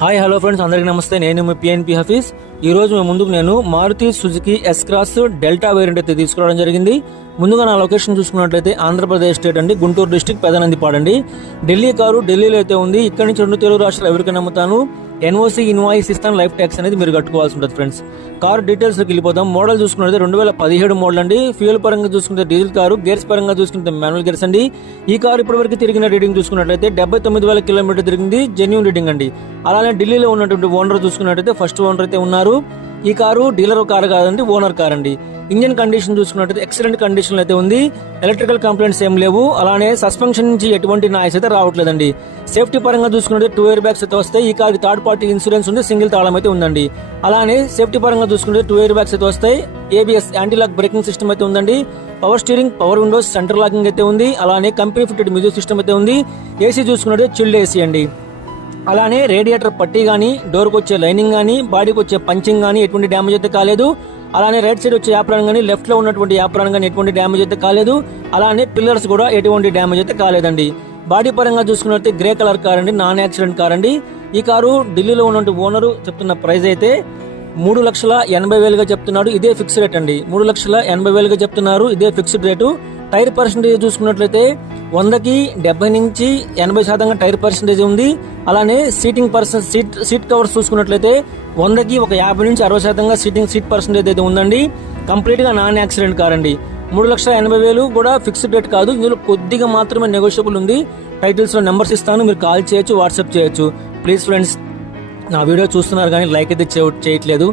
Hi hello friends, అందరికీ నమస్తే. నేను మీ పిఎన్పి హఫీజ్. ఈ రోజు మీ ముందుకు నేను Maruti Suzuki S cross delta variant అయితే తీసుకురావడం జరిగింది. ముందుగా నా లొకేషన్ చూసుకున్నట్లయితే ఆంధ్రప్రదేశ్ స్టేట్ అండి, గుంటూరు డిస్టిక్, పెదనందిపాడండి. ఢిల్లీ కారు ఢిల్లీలో అయితే ఉంది. ఇక్కడ నుంచి 2 తెలుగు రాష్ట్రాలు ఎవరికైనా అమ్ముతాను. ఎన్ఓసి ఇన్వాయిస్ ఇస్తాను, లైఫ్ ట్యాక్స్ అనేది మీరు కట్టుకోవాల్సి ఉంటుంది ఫ్రెండ్స్. కారు డీటెయిల్స్కి వెళ్ళిపోతాం. మోడల్ చూసుకున్నట్లయితే 2017 మోడల్ అండి. ఫ్యూయల్ పరంగా చూసుకుంటే డీజిల్ కారు, గేర్స్ పరంగా చూసుకుంటే మాన్యువల్ గేర్స్ అండి. ఈ కారు ఇప్పటివరకు తిరిగిన రీడింగ్ చూసుకున్నట్లయితే 79,000 కిలోమీటర్ తిరిగింది, జెన్యూన్ రీడింగ్ అండి. అలానే ఢిల్లీలో ఉన్నటువంటి ఓనర్ చూసుకున్నట్లయితే ఫస్ట్ ఓనర్ అయితే ఉన్నారు. ఈ కారు డీలర్ కారు కాదండి, ఓనర్ కార్ అండి. ఇంజిన్ కండిషన్ చూసుకున్నట్లయితే ఎక్సలెంట్ కండిషన్ అయితే ఉంది. ఎలక్ట్రికల్ కంప్లైంట్స్ ఏం లేవు. అలానే సస్పెన్షన్ నుంచి ఎటువంటి నాయిస్ అయితే రావట్లేదండి. సేఫ్టీ పరంగా చూసుకుంటే 2 ఎయిర్ బ్యాగ్స్ అయితే వస్తాయి. ఈ కారు థర్డ్ పార్టీ ఇన్సూరెన్స్ ఉంది, సింగిల్ తాళం అయితే ఉందండి. అలానే సేఫ్టీ పరంగా చూసుకుంటే 2 ఎయిర్ బ్యాగ్స్ అయితే వస్తాయి. ABS anti lock braking system అయితే ఉందండి. Power steering, power windows, centre locking అయితే ఉంది. అలానే కంపెనీ ఫిటెడ్ మ్యూజిక్ సిస్టమ్ అయితే ఉంది. ఏసీ చూసుకున్నట్టు చిల్డ్ ఏసీ అండి. అలానే రేడియేటర్ పట్టీ కానీ, డోర్కి వచ్చే లైనింగ్ కానీ, బాడీకి వచ్చే పంచింగ్ కానీ ఎటువంటి డ్యామేజ్ అయితే కాలేదు. అలానే రైట్ సైడ్ వచ్చే యాప్రాన్ కానీ, లెఫ్ట్ లో ఉన్నటువంటి యాప్రాన్ కానీ ఎటువంటి డ్యామేజ్ అయితే కాలేదు. అలానే పిల్లర్స్ కూడా ఎటువంటి డ్యామేజ్ అయితే కాలేదండి. బాడీ పరంగా చూసుకున్నట్లయితే గ్రే కలర్ కార్ అండి, నాన్ యాక్సిడెంట్ కార్ అండి. ఈ కారు ఢిల్లీలో ఉన్నటువంటి ఓనరు చెప్తున్న ప్రైస్ అయితే 3,80,000గా చెప్తున్నాడు. ఇదే ఫిక్స్డ్ రేట్ అండి. 3,80,000గా చెప్తున్నారు, ఇదే ఫిక్స్డ్ రేటు. టైర్ పర్సెంటేజ్ చూసుకున్నట్లయితే 100కి 70 నుంచి 80% టైర్ పర్సెంటేజ్ ఉంది. అలానే సీట్ కవర్స్ చూసుకున్నట్లయితే 100కి 50 నుంచి 60% సీట్ పర్సెంటేజ్ అయితే ఉందండి. కంప్లీట్ గా నాన్ యాక్సిడెంట్ కార్ అండి. 3,80,000 కూడా ఫిక్స్డ్ రేట్ కాదు, ఇందులో కొద్దిగా మాత్రమే నెగోషియబుల్ ఉంది. టైటిల్స్ లో నెంబర్స్ ఇస్తాను, మీరు కాల్ చేయొచ్చు, వాట్సాప్ చేయొచ్చు. ప్లీజ్ ఫ్రెండ్స్, నా వీడియో చూస్తున్నారు కానీ లైక్ అయితే చేయట్లేదు.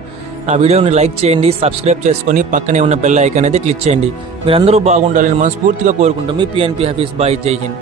నా వీడియోని లైక్ చేయండి, సబ్స్క్రైబ్ చేసుకొని పక్కనే ఉన్న బెల్ ఐకాన్ అయితే క్లిక్ చేయండి. మీరందరూ బాగుండాలని మనస్ఫూర్తిగా కోరుకుంటాం. మీ పిఎన్పి హఫీజ్. బాయ్, జై హింద్.